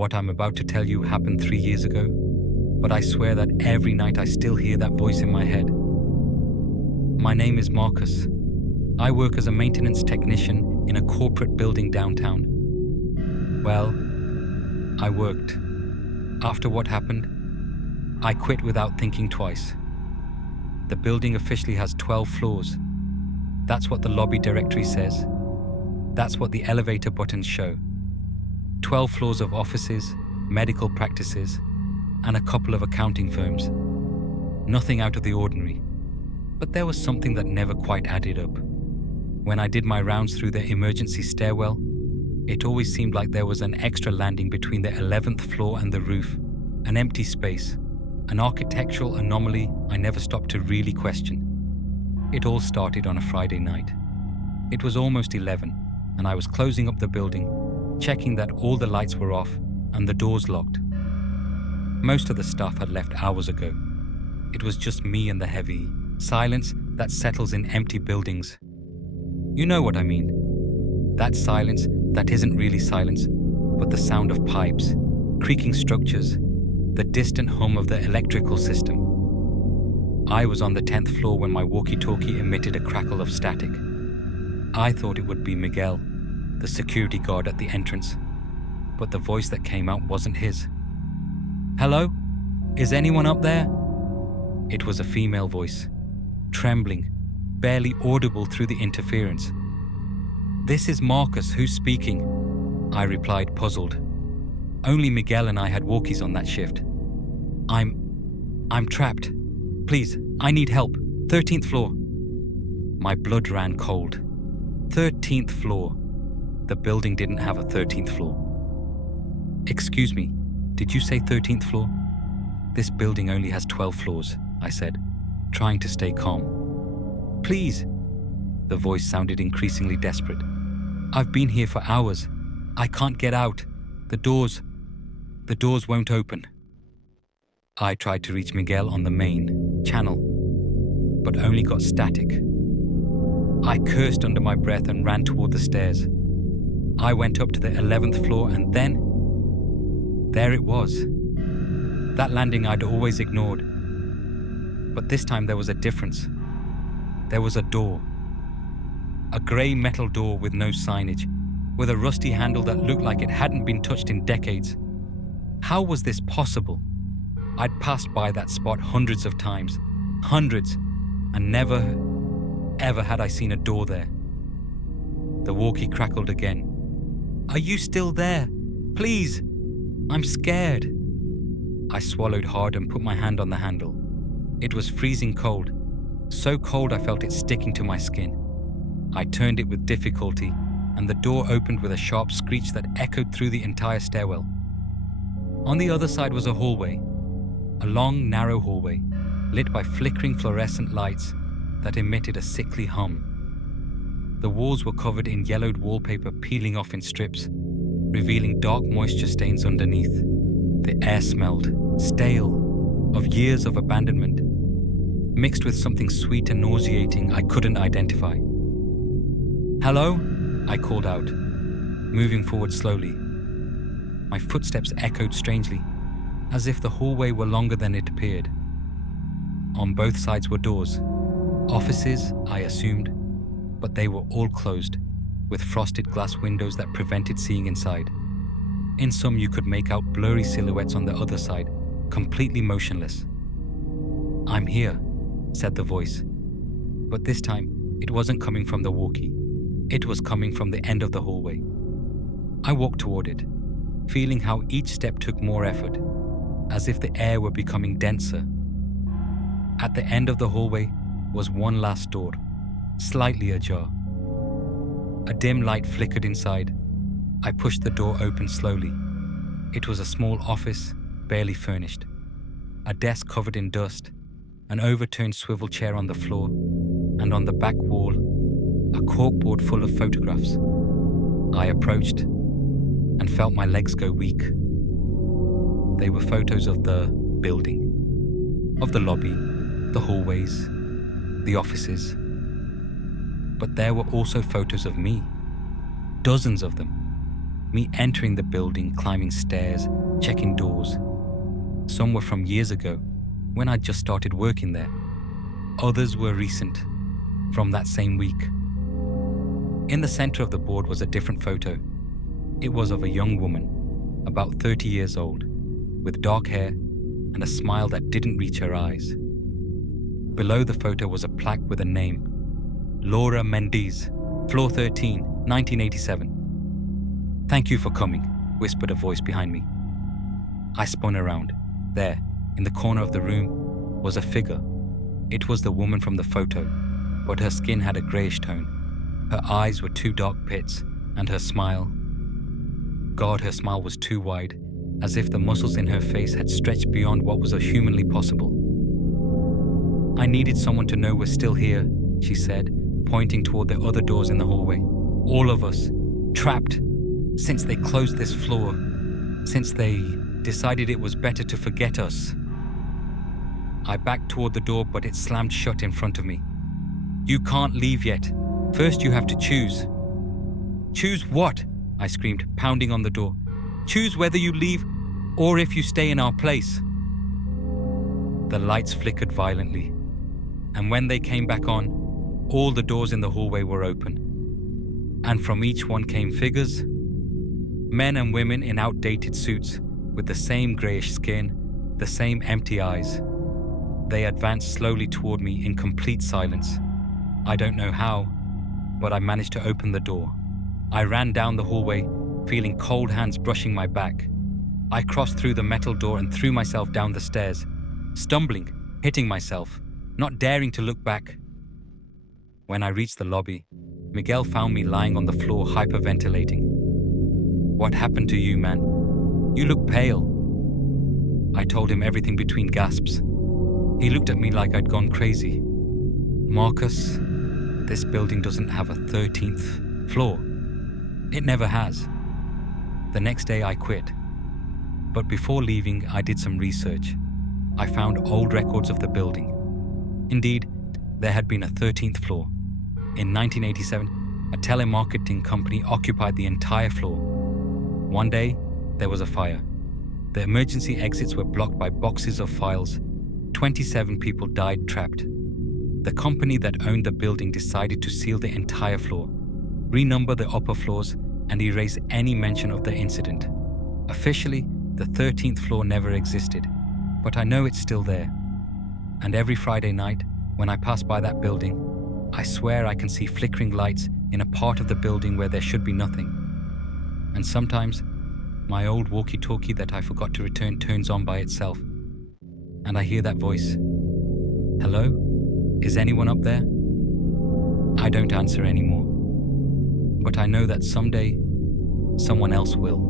What I'm about to tell you happened 3 years ago, but I swear that every night I still hear that voice in my head. My name is Marcus. I work as a maintenance technician in a corporate building downtown. Well, I worked. After what happened, I quit without thinking twice. The building officially has 12 floors. That's what the lobby directory says. That's what the elevator buttons show. 12 floors of offices, medical practices, and a couple of accounting firms. Nothing out of the ordinary. But there was something that never quite added up. When I did my rounds through the emergency stairwell, it always seemed like there was an extra landing between the 11th floor and the roof, an empty space, an architectural anomaly I never stopped to really question. It all started on a Friday night. It was almost 11, and I was closing up the building, checking that all the lights were off and the doors locked. Most of the staff had left hours ago. It was just me and the heavy silence that settles in empty buildings. You know what I mean. That silence that isn't really silence, but the sound of pipes, creaking structures, the distant hum of the electrical system. I was on the 10th floor when my walkie-talkie emitted a crackle of static. I thought it would be Miguel, the security guard at the entrance, but the voice that came out wasn't his. "Hello? Is anyone up there?" It was a female voice, trembling, barely audible through the interference. "This is Marcus, who's speaking?" I replied, puzzled. Only Miguel and I had walkies on that shift. I'm trapped. Please, I need help. 13th floor." My blood ran cold. 13th floor. The building didn't have a 13th floor. "Excuse me, did you say 13th floor?" "This building only has 12 floors, I said, trying to stay calm. "Please." The voice sounded increasingly desperate. "I've been here for hours. I can't get out. The doors won't open." I tried to reach Miguel on the main channel, but only got static. I cursed under my breath and ran toward the stairs. I went up to the 11th floor and then, there it was. That landing I'd always ignored. But this time there was a difference. There was a door. A grey metal door with no signage, with a rusty handle that looked like it hadn't been touched in decades. How was this possible? I'd passed by that spot hundreds of times, and never, ever had I seen a door there. The walkie crackled again. "Are you still there? Please! I'm scared." I swallowed hard and put my hand on the handle. It was freezing cold, so cold I felt it sticking to my skin. I turned it with difficulty, and the door opened with a sharp screech that echoed through the entire stairwell. On the other side was a hallway, a long, narrow hallway, lit by flickering fluorescent lights that emitted a sickly hum. The walls were covered in yellowed wallpaper peeling off in strips, revealing dark moisture stains underneath. The air smelled stale, of years of abandonment, mixed with something sweet and nauseating I couldn't identify. "Hello?" I called out, moving forward slowly. My footsteps echoed strangely, as if the hallway were longer than it appeared. On both sides were doors. Offices, I assumed, but they were all closed, with frosted glass windows that prevented seeing inside. In some you could make out blurry silhouettes on the other side, completely motionless. "I'm here," said the voice. But this time, it wasn't coming from the walkie. It was coming from the end of the hallway. I walked toward it, feeling how each step took more effort, as if the air were becoming denser. At the end of the hallway was one last door, slightly ajar. A dim light flickered inside. I pushed the door open slowly. It was a small office, barely furnished. A desk covered in dust, an overturned swivel chair on the floor, and on the back wall, a corkboard full of photographs. I approached and felt my legs go weak. They were photos of the building, of the lobby, the hallways, the offices. But there were also photos of me, dozens of them. Me entering the building, climbing stairs, checking doors. Some were from years ago, when I'd just started working there. Others were recent, from that same week. In the center of the board was a different photo. It was of a young woman, about 30 years old, with dark hair and a smile that didn't reach her eyes. Below the photo was a plaque with a name, Laura Mendes, floor 13, 1987. "Thank you for coming," whispered a voice behind me. I spun around. There, in the corner of the room, was a figure. It was the woman from the photo, but her skin had a greyish tone. Her eyes were two dark pits, and her smile... God, her smile was too wide, as if the muscles in her face had stretched beyond what was humanly possible. "I needed someone to know we're still here," she said, pointing toward the other doors in the hallway. "All of us, trapped, since they closed this floor, since they decided it was better to forget us." I backed toward the door, but it slammed shut in front of me. "You can't leave yet. First you have to choose." "Choose what?" I screamed, pounding on the door. "Choose whether you leave or if you stay in our place." The lights flickered violently, and when they came back on, all the doors in the hallway were open. And from each one came figures, men and women in outdated suits, with the same greyish skin, the same empty eyes. They advanced slowly toward me in complete silence. I don't know how, but I managed to open the door. I ran down the hallway, feeling cold hands brushing my back. I crossed through the metal door and threw myself down the stairs, stumbling, hitting myself, not daring to look back. When I reached the lobby, Miguel found me lying on the floor hyperventilating. "What happened to you, man? You look pale." I told him everything between gasps. He looked at me like I'd gone crazy. "Marcus, this building doesn't have a 13th floor. It never has." The next day I quit. But before leaving, I did some research. I found old records of the building. Indeed, there had been a 13th floor. In 1987, a telemarketing company occupied the entire floor. One day, there was a fire. The emergency exits were blocked by boxes of files. 27 people died trapped. The company that owned the building decided to seal the entire floor, renumber the upper floors, and erase any mention of the incident. Officially, the 13th floor never existed, but I know it's still there. And every Friday night, when I pass by that building, I swear I can see flickering lights in a part of the building where there should be nothing. And sometimes, my old walkie-talkie that I forgot to return turns on by itself, and I hear that voice. "Hello? Is anyone up there?" I don't answer anymore, but I know that someday, someone else will.